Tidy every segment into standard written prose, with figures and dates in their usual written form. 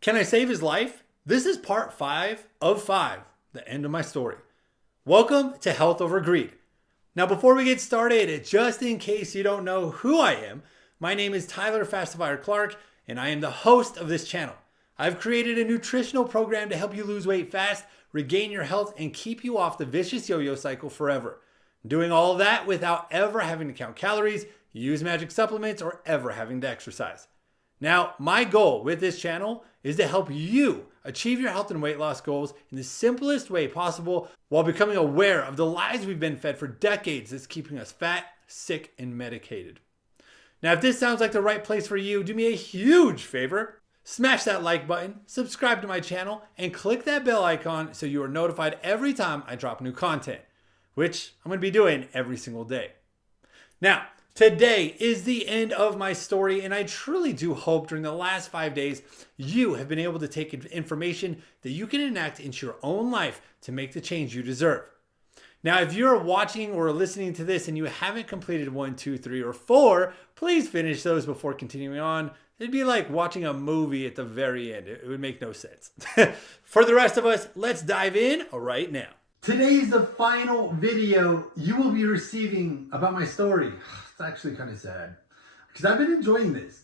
Can I save his life? This is part 5 of 5, the end of my story. Welcome to Health Over Greed. Now, before we get started, just in case you don't know who I am, my name is Tyler Fastifier Clark, and I am the host of this channel. I've created a nutritional program to help you lose weight fast, regain your health, and keep you off the vicious yo-yo cycle forever. Doing all of that without ever having to count calories, use magic supplements, or ever having to exercise. Now, my goal with this channel is to help you achieve your health and weight loss goals in the simplest way possible while becoming aware of the lies we've been fed for decades that's keeping us fat, sick, and medicated. Now, if this sounds like the right place for you, do me a huge favor. Smash that like button, subscribe to my channel, and click that bell icon so you are notified every time I drop new content, which I'm going to be doing every single day. Now, today is the end of my story, and I truly do hope during the last 5 days you have been able to take information that you can enact into your own life to make the change you deserve. Now, if you're watching or listening to this and you haven't completed 1, 2, 3, or 4, please finish those before continuing on. It'd be like watching a movie at the very end. It would make no sense. For the rest of us, let's dive in right now. Today is the final video you will be receiving about my story. It's actually kind of sad because I've been enjoying this.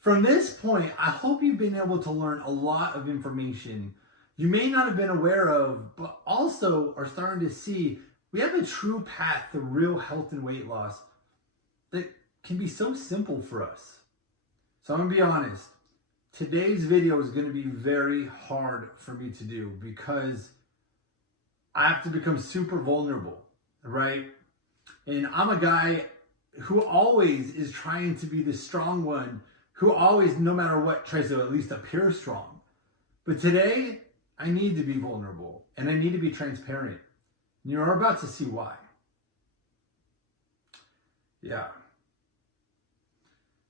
From this point, I hope you've been able to learn a lot of information you may not have been aware of, but also are starting to see we have a true path to real health and weight loss that can be so simple for us. So I'm gonna be honest, today's video is gonna be very hard for me to do because I have to become super vulnerable, right? And I'm a guy who always is trying to be the strong one, who always, no matter what, tries to at least appear strong. But today, I need to be vulnerable and I need to be transparent. And you're about to see why. Yeah.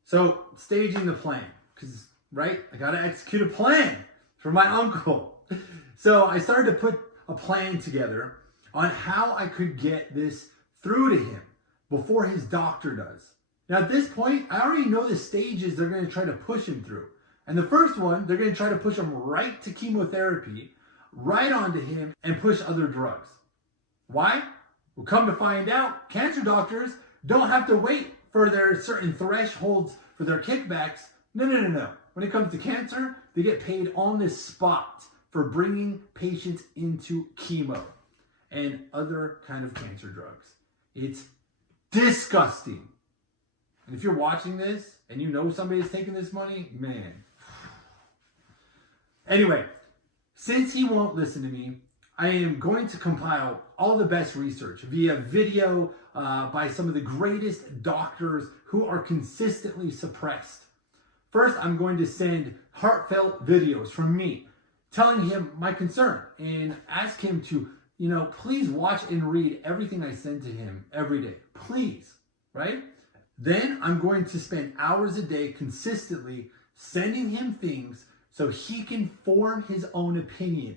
So, staging the plan, because, right, I got to execute a plan for my uncle. So I started to put a plan together on how I could get this through to him before his doctor does. Now at this point, I already know the stages they're going to try to push him through. And the first one, they're going to try to push him right to chemotherapy, right onto him, and push other drugs. Why? We'll come to find out, cancer doctors don't have to wait for their certain thresholds for their kickbacks. No. When it comes to cancer, they get paid on the spot for bringing patients into chemo and other kind of cancer drugs. It's disgusting. And if you're watching this and you know somebody's taking this money, man. Anyway, since he won't listen to me, I am going to compile all the best research via video by some of the greatest doctors who are consistently suppressed. First, I'm going to send heartfelt videos from me telling him my concern and ask him to, please watch and read everything I send to him every day. Please, right? Then I'm going to spend hours a day consistently sending him things so he can form his own opinion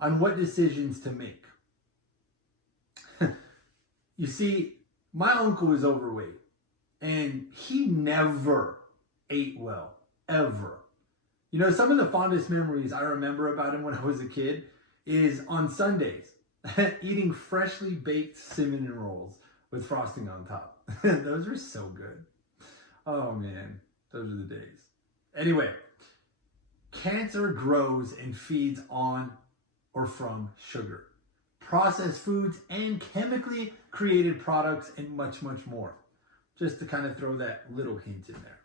on what decisions to make. You see, my uncle is overweight and he never ate well, ever. Some of the fondest memories I remember about him when I was a kid is on Sundays, eating freshly baked cinnamon rolls with frosting on top. Those were so good. Oh man, those are the days. Anyway, cancer grows and feeds on or from sugar, processed foods, and chemically created products, and much, much more. Just to kind of throw that little hint in there.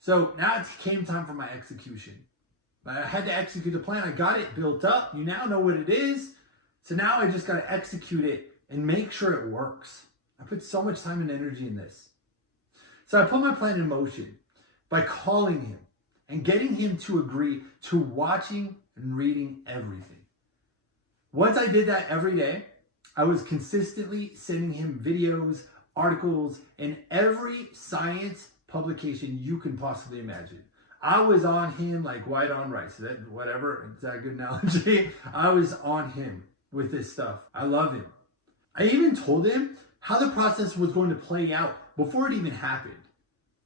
So now it came time for my execution. I had to execute the plan. I got it built up. You now know what it is. So now I just got to execute it and make sure it works. I put so much time and energy in this. So I put my plan in motion by calling him and getting him to agree to watching and reading everything. Once I did that every day, I was consistently sending him videos, articles, and every science publication you can possibly imagine. I was on him like white on rice. Is that a good analogy? I was on him with this stuff. I love him. I even told him how the process was going to play out before it even happened.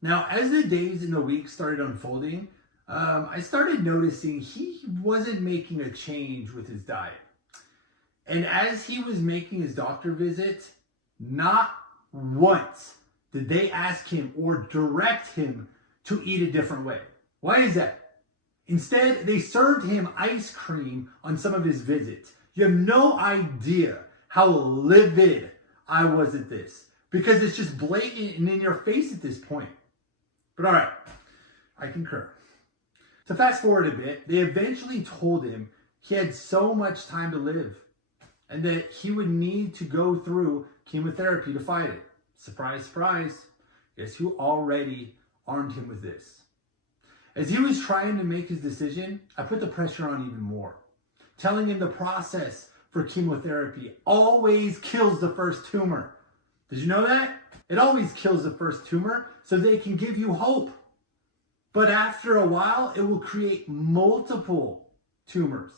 Now, as the days and the weeks started unfolding, I started noticing he wasn't making a change with his diet. And as he was making his doctor visit, not once did they ask him or direct him to eat a different way. Why is that? Instead, they served him ice cream on some of his visits. You have no idea how livid I was at this, because it's just blatant and in your face at this point. But all right, I concur. To fast forward a bit, they eventually told him he had so much time to live and that he would need to go through chemotherapy to fight it. Surprise, surprise. Guess who already armed him with this? As he was trying to make his decision, I put the pressure on even more, telling him the process for chemotherapy always kills the first tumor. Did you know that? It always kills the first tumor so they can give you hope. But after a while, it will create multiple tumors.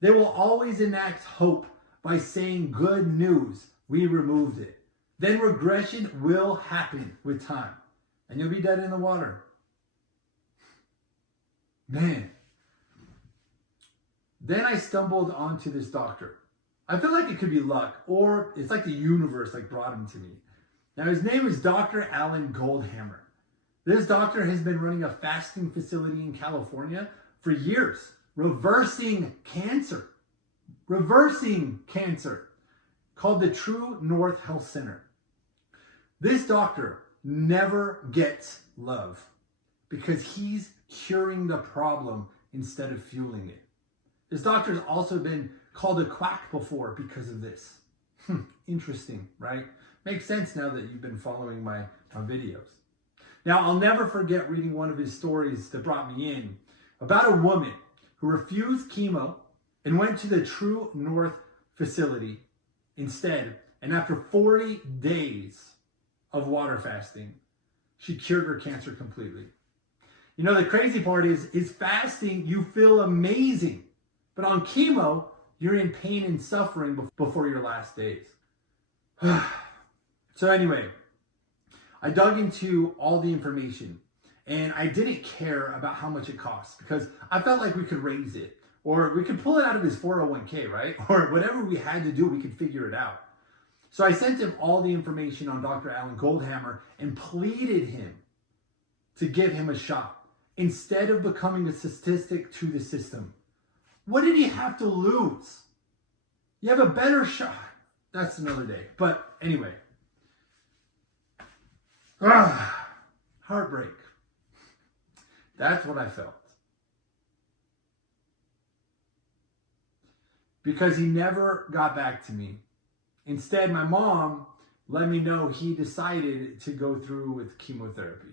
They will always enact hope by saying good news, we removed it. Then regression will happen with time and you'll be dead in the water. Man. Then I stumbled onto this doctor. I feel like it could be luck, or it's like the universe brought him to me. Now his name is Dr. Alan Goldhammer. This doctor has been running a fasting facility in California for years, reversing cancer, called the True North Health Center. This doctor never gets love because he's curing the problem instead of fueling it. This doctor's also been called a quack before because of this. Interesting, right? Makes sense now that you've been following my videos. Now, I'll never forget reading one of his stories that brought me in about a woman who refused chemo and went to the True North facility instead. And after 40 days of water fasting, she cured her cancer completely. You know, the crazy part is fasting, you feel amazing. But on chemo, you're in pain and suffering before your last days. So anyway, I dug into all the information and I didn't care about how much it costs because I felt like we could raise it or we could pull it out of his 401k, right? Or whatever we had to do, we could figure it out. So I sent him all the information on Dr. Alan Goldhammer and pleaded him to give him a shot instead of becoming a statistic to the system. What did he have to lose? You have a better shot. That's another day. But anyway. Heartbreak. That's what I felt. Because he never got back to me. Instead, my mom let me know he decided to go through with chemotherapy.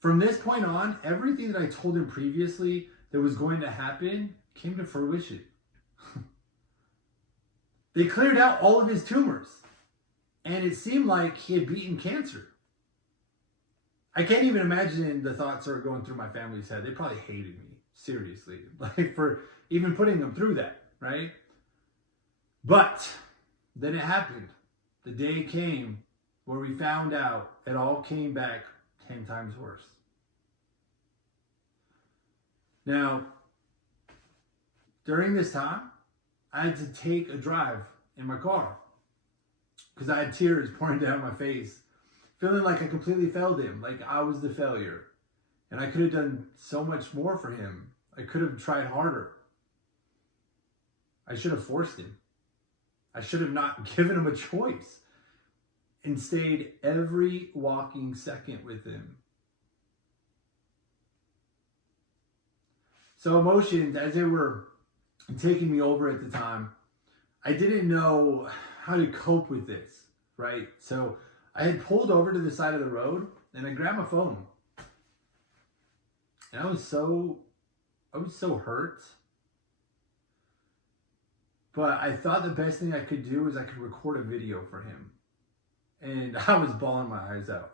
From this point on, everything that I told him previously that was going to happen came to fruition. They cleared out all of his tumors, and it seemed like he had beaten cancer. I can't even imagine the thoughts that are going through my family's head. They probably hated me, seriously, for even putting them through that, right? But then it happened. The day came where we found out it all came back 10 times worse. Now, during this time, I had to take a drive in my car because I had tears pouring down my face, feeling like I completely failed him, like I was the failure. And I could have done so much more for him. I could have tried harder. I should have forced him. I should have not given him a choice and stayed every walking second with him. So emotions, as they were taking me over at the time, I didn't know how to cope with this, right? So I had pulled over to the side of the road and I grabbed my phone. And I was so hurt. But I thought the best thing I could do is I could record a video for him. And I was bawling my eyes out,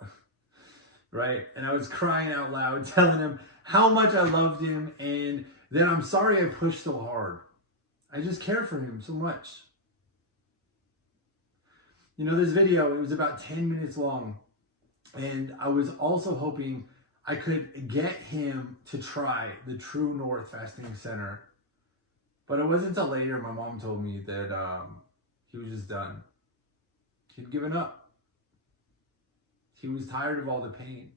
right? And I was crying out loud, telling him how much I loved him and that I'm sorry I pushed so hard. I just cared for him so much. You know, this video, it was about 10 minutes long. And I was also hoping I could get him to try the True North Fasting Center. But it wasn't until later my mom told me that he was just done. He'd given up. He was tired of all the pain.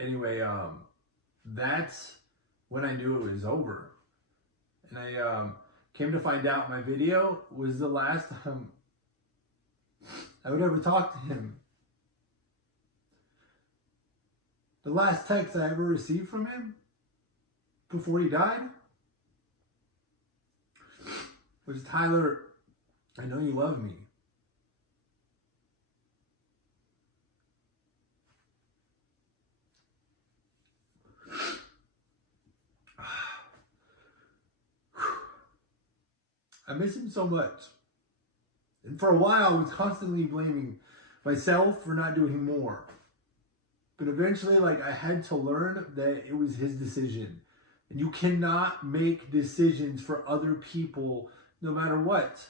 Anyway, that's when I knew it was over. And I came to find out my video was the last time I would ever talk to him. The last text I ever received from him before he died was, "Tyler, I know you love me." I miss him so much. And for a while, I was constantly blaming myself for not doing more. But eventually, I had to learn that it was his decision. And you cannot make decisions for other people no matter what.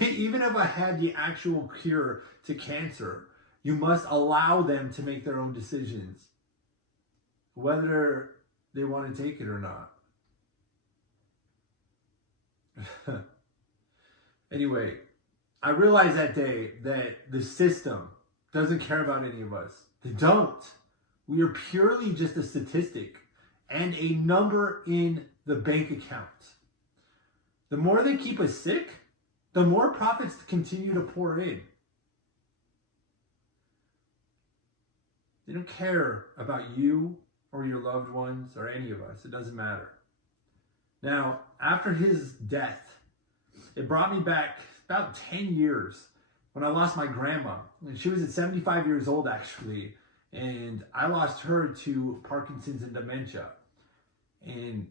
Even if I had the actual cure to cancer, you must allow them to make their own decisions, whether they want to take it or not. Anyway, I realized that day that the system doesn't care about any of us. They don't. We are purely just a statistic and a number in the bank account. The more they keep us sick, the more profits continue to pour in. They don't care about you or your loved ones or any of us. It doesn't matter. Now, after his death, it brought me back about 10 years when I lost my grandma. And she was at 75 years old, actually. And I lost her to Parkinson's and dementia. And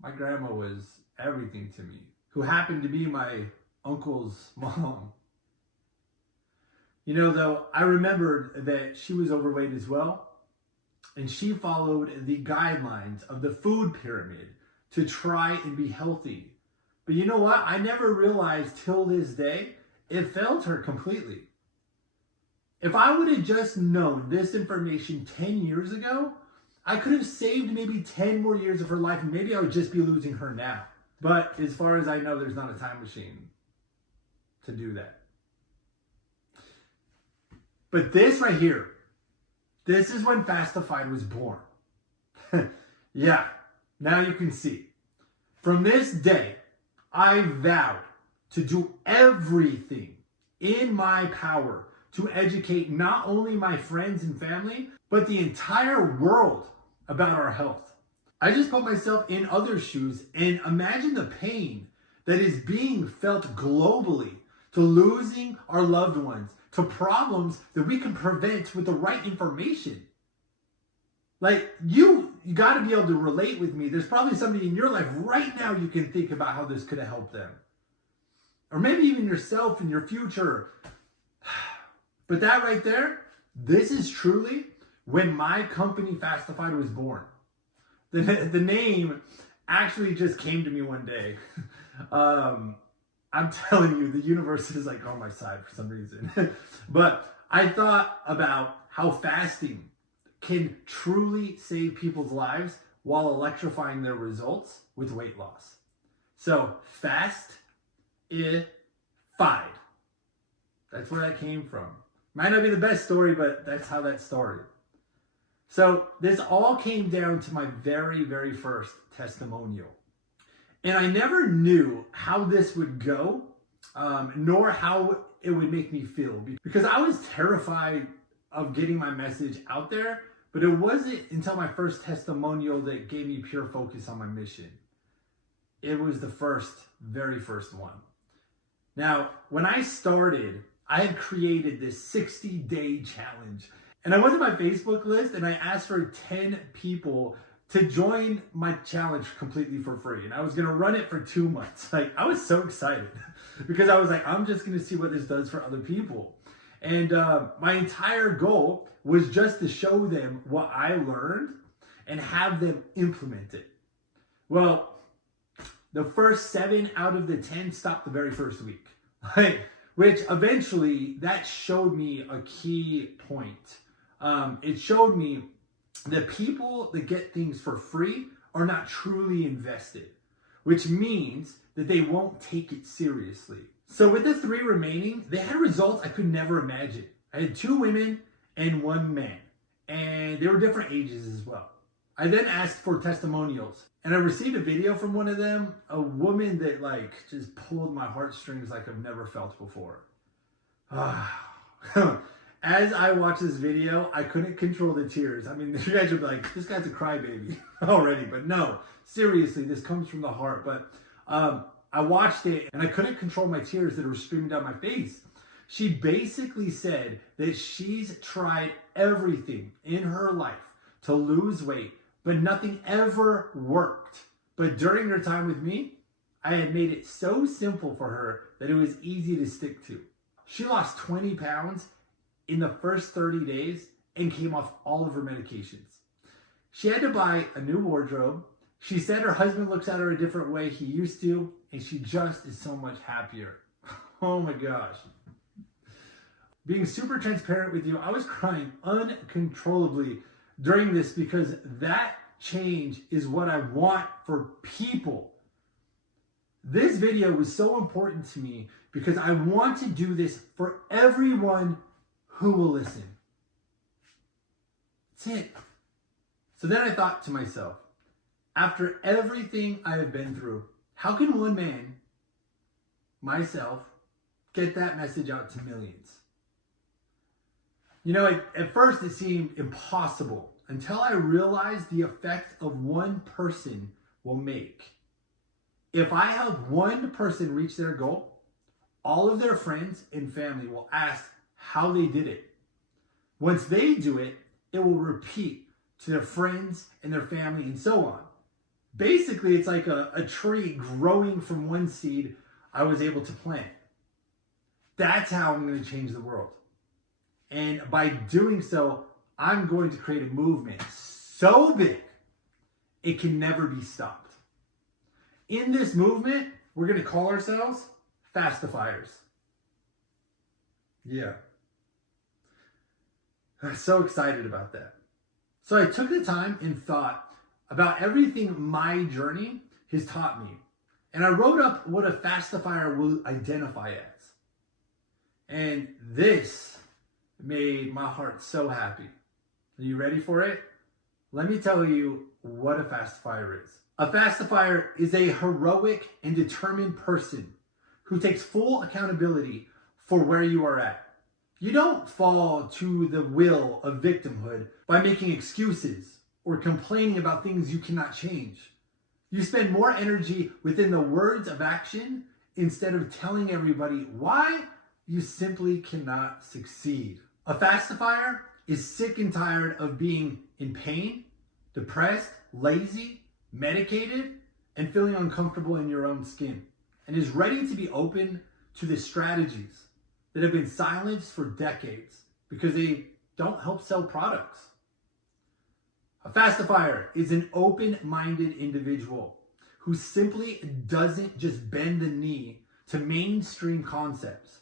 my grandma was everything to me, who happened to be my uncle's mom. Though, I remembered that she was overweight as well. And she followed the guidelines of the food pyramid to try and be healthy. But you know what? I never realized till this day, it failed her completely. If I would have just known this information 10 years ago, I could have saved maybe 10 more years of her life, and maybe I would just be losing her now. But as far as I know, there's not a time machine to do that. But this right here, this is when Fastified was born. Yeah, now you can see. From this day, I vowed to do everything in my power to educate not only my friends and family, but the entire world about our health. I just put myself in other shoes and imagine the pain that is being felt globally to losing our loved ones, to problems that we can prevent with the right information. You got to be able to relate with me. There's probably somebody in your life right now you can think about how this could have helped them. Or maybe even yourself in your future. But that right there, this is truly when my company Fastified was born. The name actually just came to me one day. I'm telling you, the universe is on my side for some reason. But I thought about how fasting can truly save people's lives while electrifying their results with weight loss. So, fastified. That's where that came from. Might not be the best story, but that's how that started. So, this all came down to my very, very first testimonial. And I never knew how this would go, nor how it would make me feel. Because I was terrified of getting my message out there, but it wasn't until my first testimonial that gave me pure focus on my mission. It was the very first one. Now, when I started, I had created this 60-day challenge. And I went to my Facebook list and I asked for 10 people to join my challenge completely for free. And I was going to run it for 2 months. I was so excited because I was I'm just going to see what this does for other people. And my entire goal was just to show them what I learned and have them implement it. Well, The first 7 out of the 10 stopped the very first week. Which eventually, that showed me a key point. It showed me that people that get things for free are not truly invested, which means that they won't take it seriously. So with the 3 remaining, they had results I could never imagine. I had 2 women and 1 man, and they were different ages as well. I then asked for testimonials, and I received a video from one of them, a woman that just pulled my heartstrings like I've never felt before. As I watched this video, I couldn't control the tears. I mean, you guys would be like, this guy's a crybaby already, but no, seriously, this comes from the heart. But I watched it and I couldn't control my tears that were streaming down my face. She basically said that she's tried everything in her life to lose weight, but nothing ever worked. But during her time with me, I had made it so simple for her that it was easy to stick to. She lost 20 pounds in the first 30 days and came off all of her medications. She had to buy a new wardrobe. She said her husband looks at her a different way he used to, and she just is so much happier. Oh my gosh. Being super transparent with you, I was crying uncontrollably during this because that change is what I want for people. This video was so important to me because I want to do this for everyone who will listen. That's it. So then I thought to myself, after everything I have been through, how can one man, myself, get that message out to millions? You know, at first it seemed impossible until I realized the effect of one person will make. If I help one person reach their goal, all of their friends and family will ask how they did it. Once they do it, it will repeat to their friends and their family and so on. Basically, it's like a tree growing from one seed I was able to plant. That's how I'm going to change the world. And by doing so, I'm going to create a movement so big, it can never be stopped. In this movement, we're going to call ourselves fastifiers. Yeah. I'm so excited about that. So I took the time and thought about everything my journey has taught me. And I wrote up what a fastifier will identify as. And this made my heart so happy. Are you ready for it? Let me tell you what a fastifier is. A fastifier is a heroic and determined person who takes full accountability for where you are at. You don't fall to the will of victimhood by making excuses or complaining about things you cannot change. You spend more energy within the words of action instead of telling everybody why you simply cannot succeed. A fastifier is sick and tired of being in pain, depressed, lazy, medicated, and feeling uncomfortable in your own skin, and is ready to be open to the strategies that have been silenced for decades because they don't help sell products. A fastifier is an open-minded individual who simply doesn't just bend the knee to mainstream concepts.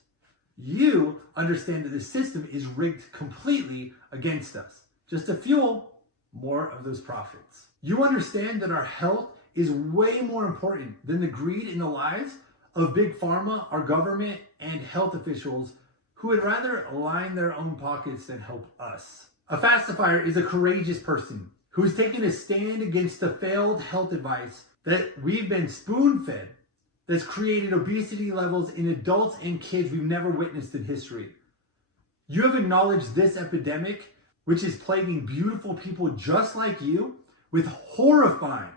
You understand that the system is rigged completely against us, just to fuel more of those profits. You understand that our health is way more important than the greed in the lives of big pharma, our government, and health officials who would rather line their own pockets than help us. A fastifier is a courageous person who's taken a stand against the failed health advice that we've been spoon-fed that's created obesity levels in adults and kids we've never witnessed in history. You have acknowledged this epidemic, which is plaguing beautiful people just like you with horrifying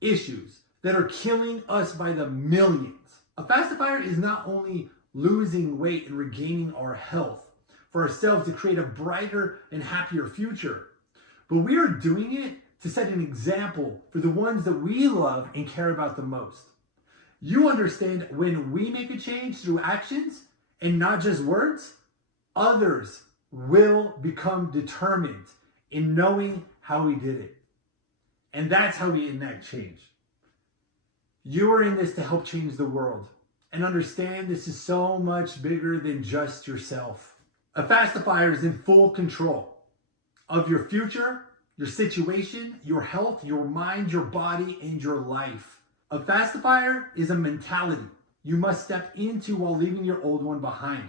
issues that are killing us by the millions. A fastifier is not only losing weight and regaining our health for ourselves to create a brighter and happier future, but we are doing it to set an example for the ones that we love and care about the most. You understand when we make a change through actions and not just words, others will become determined in knowing how we did it. And that's how we enact change. You are in this to help change the world. And understand this is so much bigger than just yourself. A fastifier is in full control of your future, your situation, your health, your mind, your body, and your life. A fastifier is a mentality you must step into while leaving your old one behind.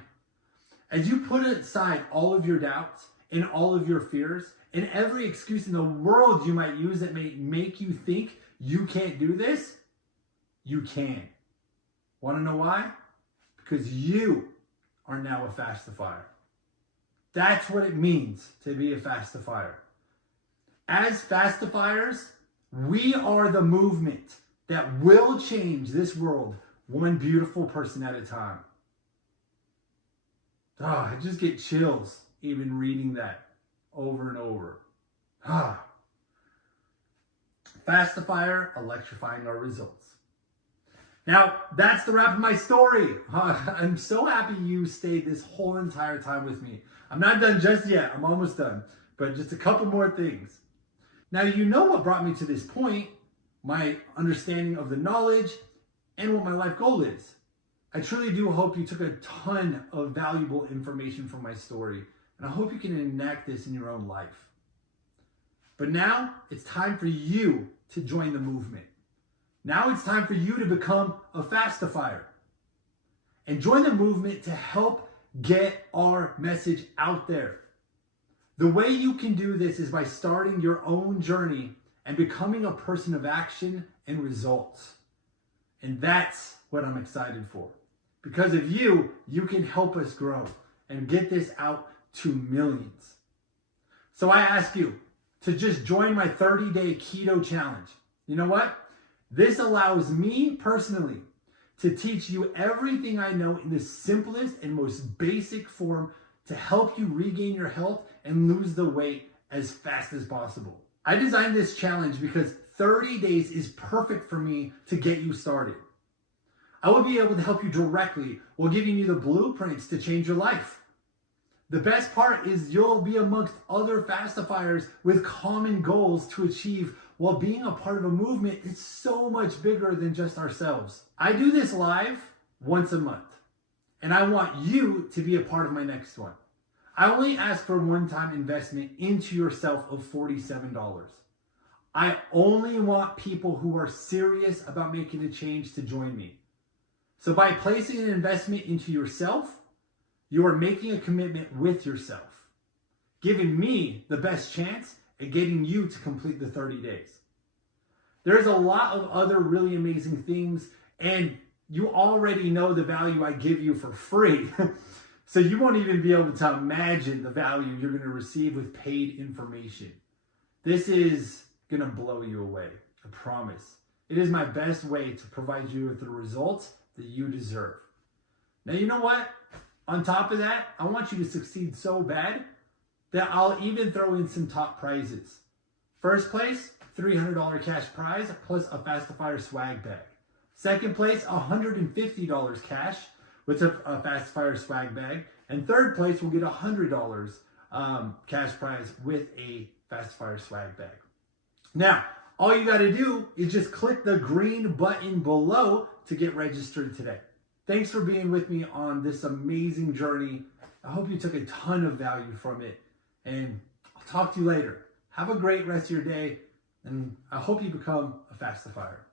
As you put aside all of your doubts and all of your fears and every excuse in the world you might use that may make you think you can't do this, you can. Want to know why? Because you are now a fastifier. That's what it means to be a fastifier. As fastifiers, we are the movement that will change this world one beautiful person at a time. I just get chills even reading that over and over. Fastifier, electrifying our results. Now, that's the wrap of my story. I'm so happy you stayed this whole entire time with me. I'm not done just yet. I'm almost done. But just a couple more things. Now, you know what brought me to this point, my understanding of the knowledge, and what my life goal is. I truly do hope you took a ton of valuable information from my story, and I hope you can enact this in your own life. But now, it's time for you to join the movement. Now it's time for you to become a fastifier and join the movement to help get our message out there. The way you can do this is by starting your own journey and becoming a person of action and results. And that's what I'm excited for. Because of you, you can help us grow and get this out to millions. So I ask you to just join my 30-day keto challenge. You know what? This allows me personally to teach you everything I know in the simplest and most basic form to help you regain your health and lose the weight as fast as possible. I designed this challenge because 30 days is perfect for me to get you started. I will be able to help you directly while giving you the blueprints to change your life. The best part is you'll be amongst other fastifiers with common goals to achieve while being a part of a movement that's so much bigger than just ourselves. I do this live once a month, and I want you to be a part of my next one. I only ask for one-time investment into yourself of $47. I only want people who are serious about making a change to join me. So by placing an investment into yourself, you are making a commitment with yourself, giving me the best chance at getting you to complete the 30 days. There's a lot of other really amazing things, and you already know the value I give you for free. So you won't even be able to imagine the value you're going to receive with paid information. This is going to blow you away, I promise. It is my best way to provide you with the results that you deserve. Now, you know what? On top of that, I want you to succeed so bad that I'll even throw in some top prizes. First place, $300 cash prize plus a Fastifier swag bag. Second place, $150 cash with a Fastifier swag bag. And third place will get $100 cash prize with a Fastifier swag bag. Now, all you got to do is just click the green button below to get registered today. Thanks for being with me on this amazing journey. I hope you took a ton of value from it, and I'll talk to you later. Have a great rest of your day, and I hope you become a fastifier.